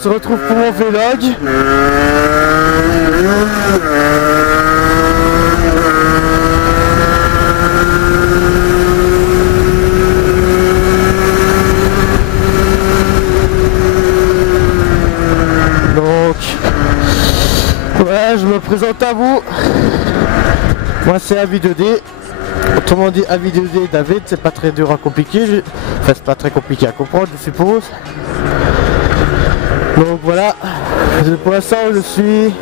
se retrouve pour mon vlog. Donc, ouais, je me présente à vous. Moi c'est Avi2D. Autrement dit, Avi2D David, c'est pas très dur à compliquer. Enfin, c'est pas très compliqué à comprendre, je suppose. Donc voilà, pour l'instant je suis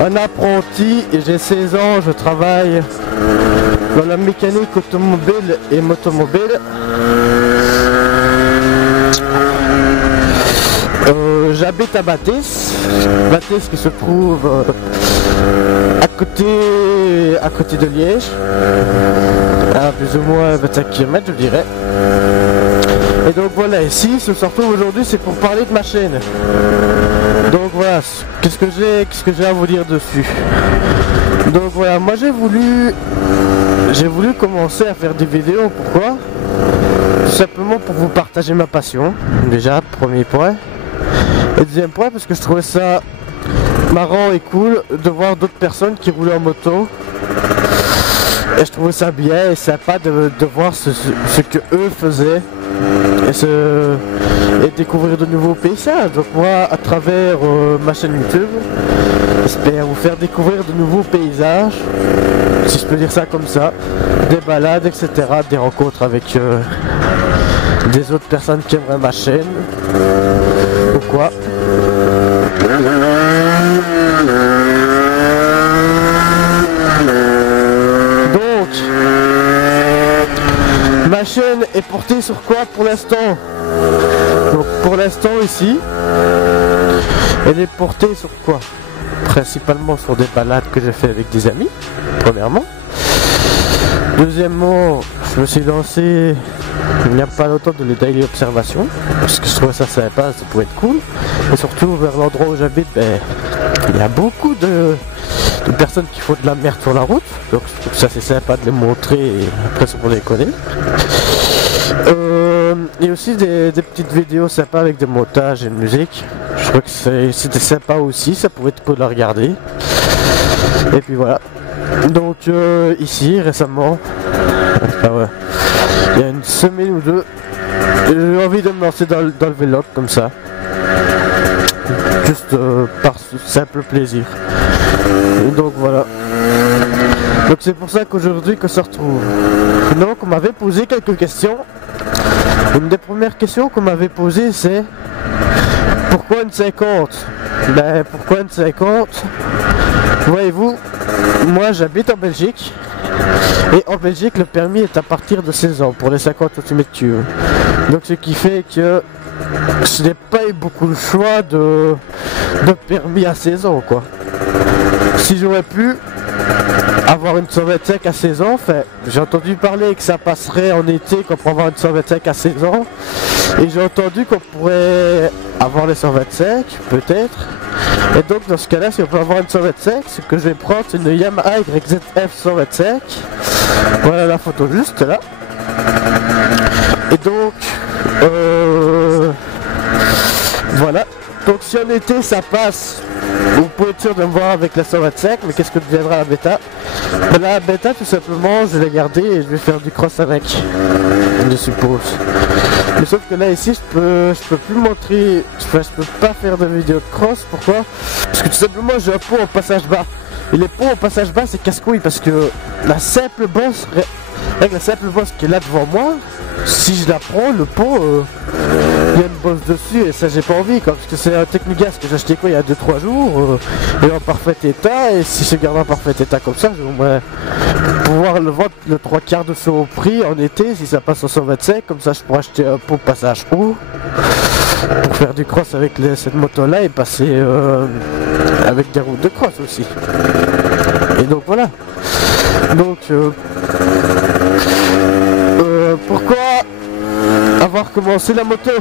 un apprenti et j'ai 16 ans, je travaille dans la mécanique automobile et motomobile. J'habite à Batis qui se trouve à côté de Liège, à plus ou moins 25 km je dirais. Et donc voilà, ici ce surtout aujourd'hui c'est pour parler de ma chaîne. Donc voilà, qu'est-ce que j'ai à vous dire dessus. Donc voilà, moi j'ai voulu commencer à faire des vidéos. Pourquoi? Tout simplement pour vous partager ma passion, déjà, premier point. Et deuxième point, parce que je trouvais ça marrant et cool de voir d'autres personnes qui roulaient en moto. Et je trouvais ça bien et sympa de voir ce que eux faisaient et découvrir de nouveaux paysages. Donc moi, à travers ma chaîne YouTube, j'espère vous faire découvrir de nouveaux paysages, si je peux dire ça comme ça, des balades, etc., des rencontres avec des autres personnes qui aimeraient ma chaîne ou quoi. Donc, ma chaîne est portée sur quoi pour l'instant? Donc pour l'instant ici, elle est portée sur quoi? Principalement sur des balades que j'ai fait avec des amis, premièrement. Deuxièmement, je me suis lancé il n'y a pas longtemps de les daily observations, parce que je trouvais ça sympa, ça pouvait être cool. Et surtout vers l'endroit où j'habite, ben, il y a beaucoup de personnes qui font de la merde sur la route, donc je trouve que ça c'est sympa de les montrer et après c'est pour les connaître. Et aussi des petites vidéos sympas avec des montages et de musique. Je crois que c'était sympa aussi, ça pouvait être cool à regarder. Et puis voilà. Donc ici récemment, ouais, il y a une semaine ou deux, j'ai eu envie de me lancer dans le vlog comme ça. Juste par simple plaisir. Et donc voilà. Donc c'est pour ça qu'aujourd'hui qu'on se retrouve. Donc on m'avait posé quelques questions. Une des premières questions qu'on m'avait posées c'est: pourquoi une 50? Ben pourquoi une 50? Voyez-vous, moi j'habite en Belgique. Et en Belgique le permis est à partir de 16 ans pour les 50 cm3. Donc ce qui fait que je n'ai pas eu beaucoup le choix de permis à 16 ans quoi. Si j'aurais pu avoir une 125 à 16 ans, enfin, j'ai entendu parler que ça passerait en été qu'on pourrait avoir une 125 à 16 ans. Et j'ai entendu qu'on pourrait avoir les 125, peut-être. Et donc dans ce cas-là, si on peut avoir une 125, ce que je vais prendre c'est une Yamaha YZF 125. Voilà la photo juste là. Et donc, voilà. Donc si en été ça passe, vous pouvez être sûr de me voir avec la 125, mais qu'est-ce que deviendra la bêta? Ben, la bêta tout simplement je vais garder et je vais faire du cross avec, je suppose. Mais sauf que là ici je peux plus montrer, je peux pas faire de vidéo de cross. Pourquoi? Parce que tout simplement j'ai un pot en passage bas. Et les pots en passage bas c'est casse-couille parce que la simple bosse, avec la simple bosse qui est là devant moi, si je la prends, le pot, il y a une bosse dessus et ça j'ai pas envie quoi, parce que c'est un Technigas que j'ai acheté quoi il y a 2-3 jours, il est en parfait état, et si je garde en parfait état comme ça, je vais pouvoir le vendre le 3/4 de son prix en été si ça passe en 125, comme ça je pourrais acheter un pot passage haut pour faire du cross avec cette moto là et passer avec des routes de cross aussi. Et donc voilà. Donc pourquoi avoir commencé la moto?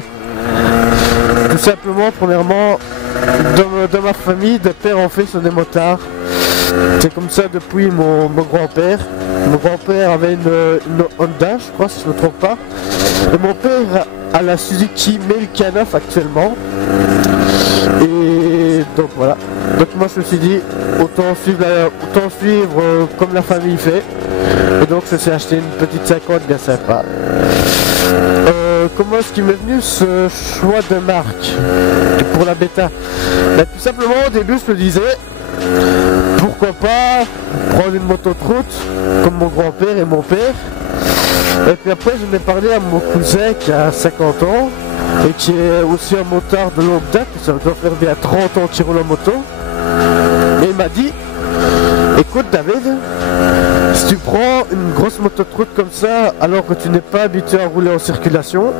Tout simplement, premièrement, dans ma famille, de père en fils, on est motards. C'est comme ça depuis mon grand-père. Mon grand-père avait une Honda, je crois, si je ne me trompe pas. Et mon père a la Suzuki K9 actuellement. Et donc voilà. Donc moi je me suis dit, autant suivre comme la famille fait. Et donc je me suis acheté une petite 50 bien sympa. Comment est-ce qu'il m'est venu ce choix de marque pour la bêta? Ben, tout simplement au début je me disais, pourquoi pas prendre une moto de route comme mon grand-père et mon père. Et puis après je m'ai parlé à mon cousin qui a 50 ans et qui est aussi un motard de longue date, ça doit faire bien 30 ans qu'il roule en moto. Et il m'a dit, écoute David, si tu prends une grosse moto de route comme ça alors que tu n'es pas habitué à rouler en circulation,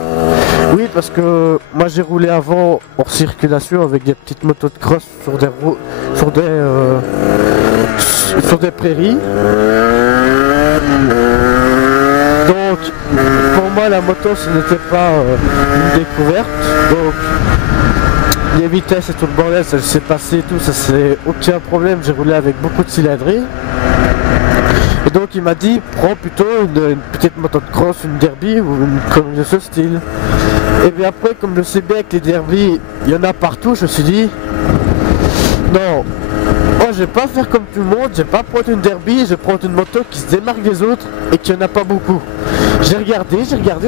oui parce que moi j'ai roulé avant en circulation avec des petites motos de cross sur des prairies. Donc pour moi la moto ce n'était pas une découverte, donc les vitesses et tout le bordel ça s'est passé et tout, ça c'est aucun problème, j'ai roulé avec beaucoup de cylindrée. Et donc il m'a dit prends plutôt une petite moto de cross, une derby ou une connerie de ce style. Et bien après comme je sais bien que les derby il y en a partout, je me suis dit non, moi je vais pas faire comme tout le monde, je vais pas prendre une derby, je vais prendre une moto qui se démarque des autres et qu'il n'y en a pas beaucoup. J'ai regardé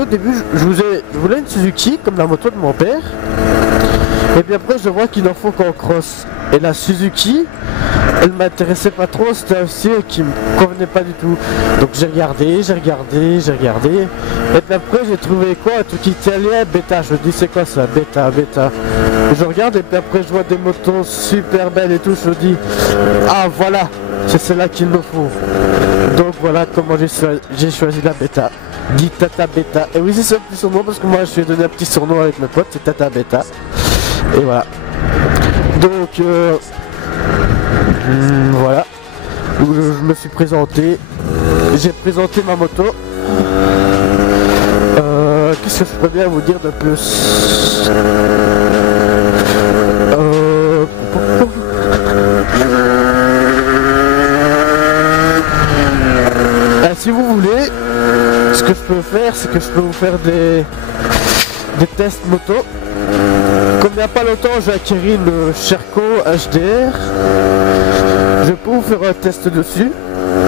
au début je voulais une Suzuki comme la moto de mon père. Et puis après je vois qu'il en faut qu'en cross. Et la Suzuki, elle m'intéressait pas trop, c'était un style qui me convenait pas du tout. Donc j'ai regardé. Et puis après j'ai trouvé quoi? Un truc italien, bêta. Je me dis c'est quoi ça? Bêta. Je regarde et puis après je vois des motos super belles et tout, je me dis ah voilà, c'est celle-là qu'il me faut. Donc voilà comment j'ai choisi la bêta. Dit Tata Bêta. Et oui c'est ça le petit surnom parce que moi je lui ai donné un petit surnom avec mes potes, c'est Tata Bêta. Et voilà. Donc voilà. Je me suis présenté. J'ai présenté ma moto. Qu'est-ce que je peux bien vous dire de plus? Si vous voulez, ce que je peux faire, c'est que je peux vous faire des tests moto. Comme il n'y a pas longtemps, j'ai acquis une Sherco HDR. Je peux vous faire un test dessus.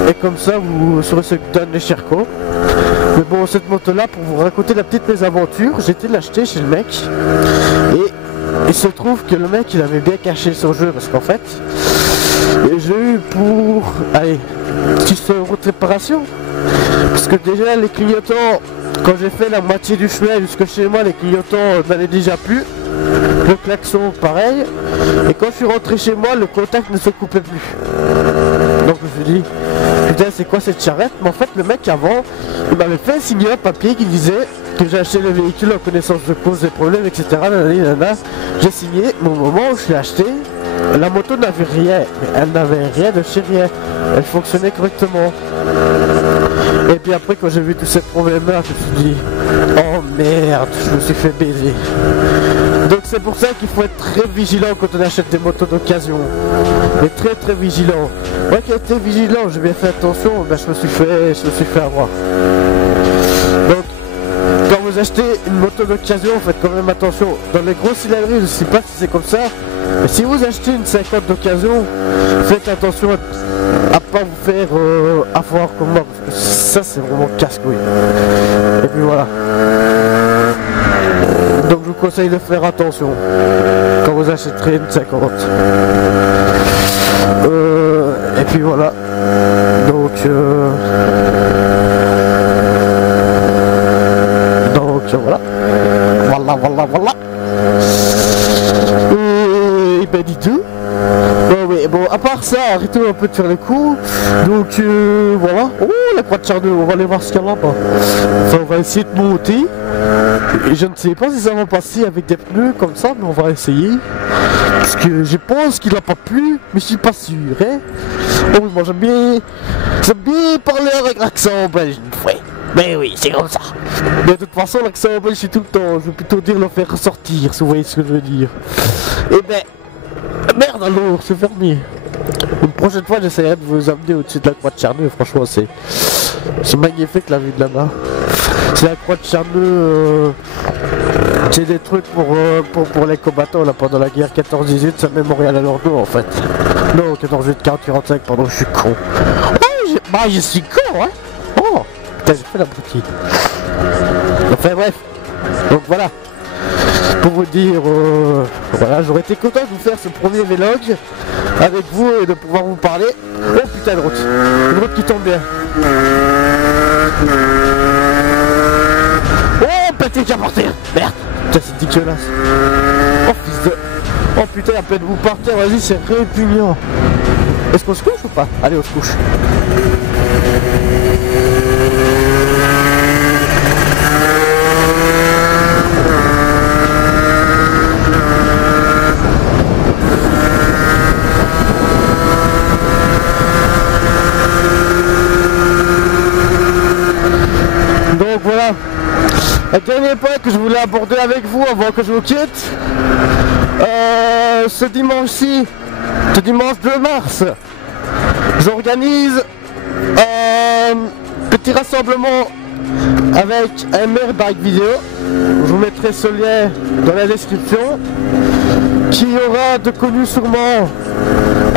Et comme ça, vous saurez ce que donnent les Sherco. Mais bon, cette moto-là, pour vous raconter la petite mésaventure, j'ai été l'acheter chez le mec. Et il se trouve que le mec, il avait bien caché son jeu. Parce qu'en fait, j'ai eu pour... allez, 600 € de réparation. Parce que déjà, les clignotants, quand j'ai fait la moitié du chemin jusque chez moi, les clignotants n'allaient déjà plus. Le klaxon pareil. Et quand je suis rentré chez moi, le contact ne se coupait plus. Donc je me suis dit, putain c'est quoi cette charrette? Mais en fait le mec avant, il m'avait fait signer un papier qui disait que j'ai acheté le véhicule en connaissance de cause des problèmes, etc. J'ai signé, mais au moment où je l'ai acheté, la moto n'avait rien. Mais elle n'avait rien de chez rien. Elle fonctionnait correctement. Et puis après quand j'ai vu tous ces problèmes-là, je me suis dit, oh merde, je me suis fait baiser. Donc c'est pour ça qu'il faut être très vigilant quand on achète des motos d'occasion. Mais très vigilant. Moi qui ai été vigilant, j'ai bien fait attention, ben je me suis fait avoir. Donc quand vous achetez une moto d'occasion, faites quand même attention. Dans les grosses cylindrées, je ne sais pas si c'est comme ça. Mais si vous achetez une 50 d'occasion, faites attention à pas vous faire avoir comme moi. Parce que ça c'est vraiment casse-couille. Et puis voilà. Donc je vous conseille de faire attention quand vous achèterez une 50. Et puis voilà. Donc voilà. Et ben dis tout. Bon, à part ça, arrêtez un peu de faire les coups. Donc voilà. Oh la croix de Chardeux, on va aller voir ce qu'il y a là-bas. Enfin, on va essayer de monter. Et je ne sais pas si ça va passer avec des pneus comme ça, mais on va essayer. Parce que je pense qu'il n'a pas plu, mais je suis pas sûr. Hein. Oh, moi j'aime bien parler avec l'accent belge une fois. Mais oui, c'est comme ça. Mais de toute façon, l'accent belge c'est tout le temps. Je veux plutôt dire le faire ressortir, si vous voyez ce que je veux dire. Et ben, merde alors, c'est fermé. Une prochaine fois, j'essaierai de vous amener au-dessus de la croix de Charneux. Franchement, c'est magnifique la vue de là-bas. C'est la croix de Charneux. C'est des trucs pour les combattants là, pendant la guerre 14-18, c'est un mémorial à leur dos en fait. Non, 14-8-40-45, pardon, je suis con. Oh, je suis con, hein. Oh, putain, j'ai fait la boutine. Enfin bref, donc voilà. Pour vous dire, voilà, j'aurais été content de vous faire ce premier vlog avec vous et de pouvoir vous parler. Oh putain de route, une route qui tombe bien. Oh, pété qui a porté. Merde, putain c'est dégueulasse. Oh fils de... Oh putain, il y a plein de vous par terre, vas-y c'est répugnant. Est-ce qu'on se couche ou pas? Allez on se couche. Donc voilà, le dernier point que je voulais aborder avec vous avant que je vous quitte, ce dimanche-ci, ce dimanche 2 mars, j'organise un petit rassemblement avec un maire bike vidéo. Je vous mettrai ce lien dans la description, qui aura de connus sûrement,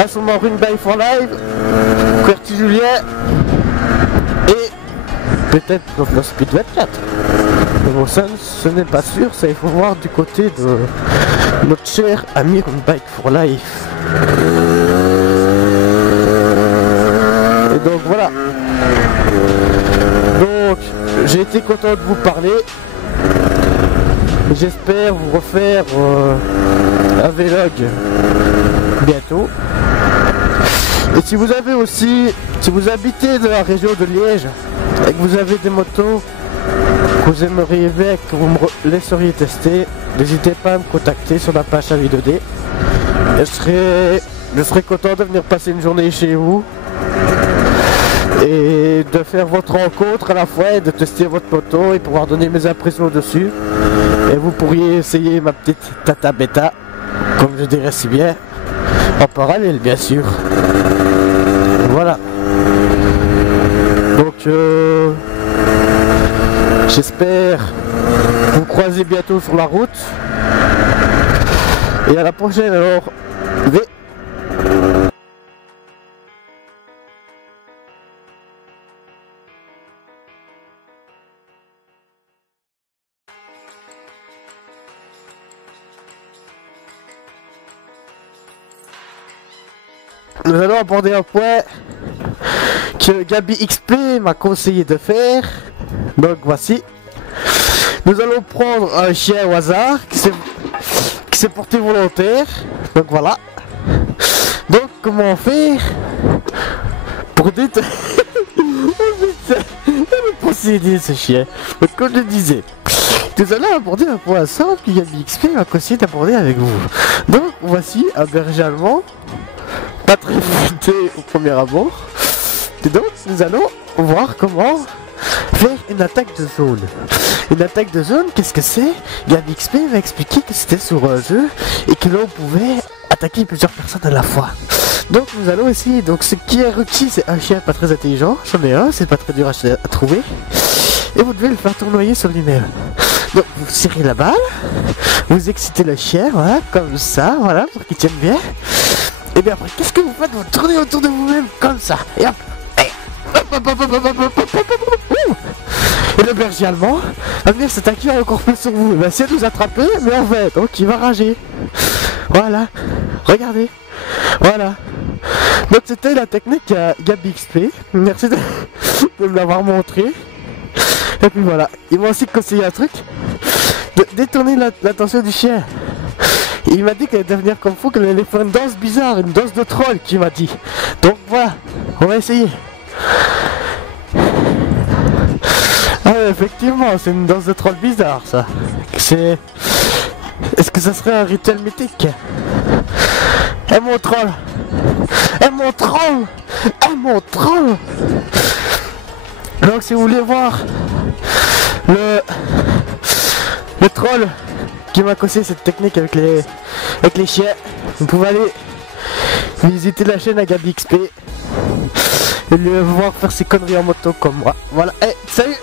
sûrement Run Bike for Life, Querty Julien et peut-être le Speed 24. Mais bon, ça, ce n'est pas sûr, ça il faut voir du côté de notre cher ami Run Bike for Life. Et donc voilà. Donc j'ai été content de vous parler. J'espère vous refaire un vlog bientôt. Et si vous avez aussi, si vous habitez dans la région de Liège et que vous avez des motos que vous aimeriez bien que vous me laisseriez tester, n'hésitez pas à me contacter sur la page Avis2D. Je serai content de venir passer une journée chez vous et de faire votre rencontre à la fois et de tester votre moto et pouvoir donner mes impressions dessus. Et vous pourriez essayer ma petite Tata Beta, comme je dirais si bien, en parallèle bien sûr. Voilà. Donc j'espère vous croiser bientôt sur la route. Et à la prochaine alors. Nous allons aborder un point que Gabi XP m'a conseillé de faire. Donc voici. Nous allons prendre un chien au hasard qui s'est porté volontaire. Donc voilà. Donc comment faire pour détruire... Oh putain, il est possédé ce chien. Donc comme je disais, nous allons aborder un point simple que Gabi XP m'a conseillé d'aborder avec vous. Donc voici un berger allemand. Pas très futé au premier abord. Et donc nous allons voir comment faire une attaque de zone. Une attaque de zone, qu'est-ce que c'est? Gabi XP m'a expliqué que c'était sur un jeu et que l'on pouvait attaquer plusieurs personnes à la fois. Donc nous allons essayer. Donc ce qui est requis, c'est un chien pas très intelligent. J'en ai un, c'est pas très dur à trouver. Et vous devez le faire tournoyer sur lui-même. Donc vous tirez la balle, vous excitez le chien, voilà, comme ça, voilà, pour qu'il tienne bien. Et bien après, qu'est-ce que vous faites? Vous tournez autour de vous-même comme ça. Et hop. Et le berger allemand va venir s'attaquer encore plus sur vous. Il va essayer de vous attraper, mais en fait, donc il va rager. Voilà. Regardez. Voilà. Donc c'était la technique à Gabi XP. Merci de me l'avoir montré. Et puis voilà. Il m'a aussi conseillé un truc. De détourner l'attention du chien. Il m'a dit qu'elle allait devenir comme fou, qu'elle allait faire une danse bizarre, une danse de troll, qu'il m'a dit. Donc voilà, on va essayer. Ah ouais, effectivement, c'est une danse de troll bizarre, ça. C'est... Est-ce que ça serait un rituel mythique? Eh mon troll! Eh mon troll! Eh mon troll! Donc si vous voulez voir le troll qui m'a conseillé cette technique avec les chiens, vous pouvez aller visiter la chaîne à Gabi XP et lui voir faire ses conneries en moto comme moi. Voilà, salut.